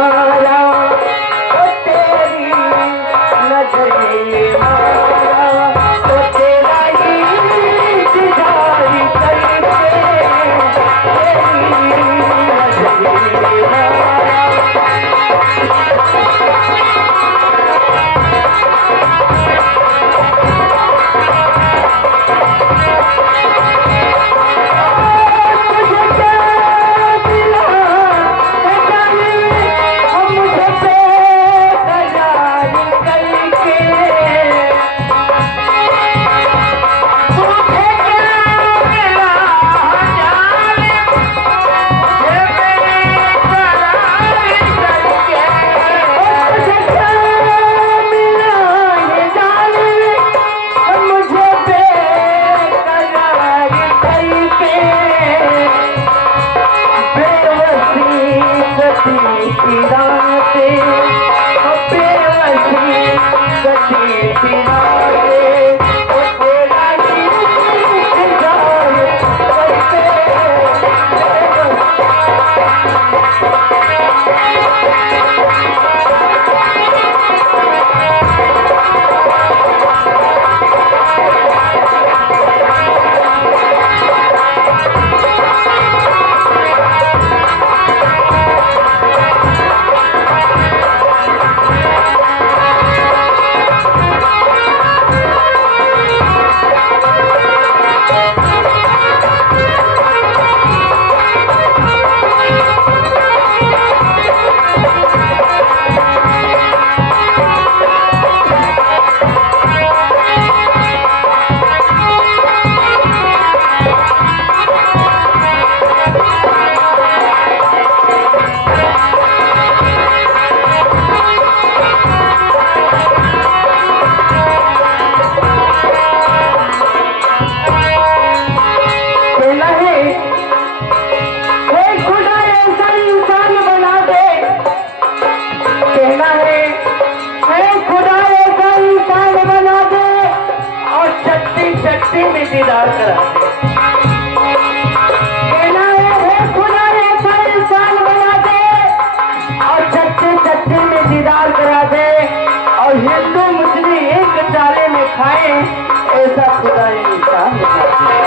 माया तो तेरी नजरिए माया तो तेरा ही दीदार करके तेरी नजरिए माया। दीदार करा देना है खुदा ऐसा इंसान बना दे और सच्चे सच्चे में दीदार करा दे और हिंदू मुस्लिम एक डाले में खाए ऐसा खुदा इंसान बना दे।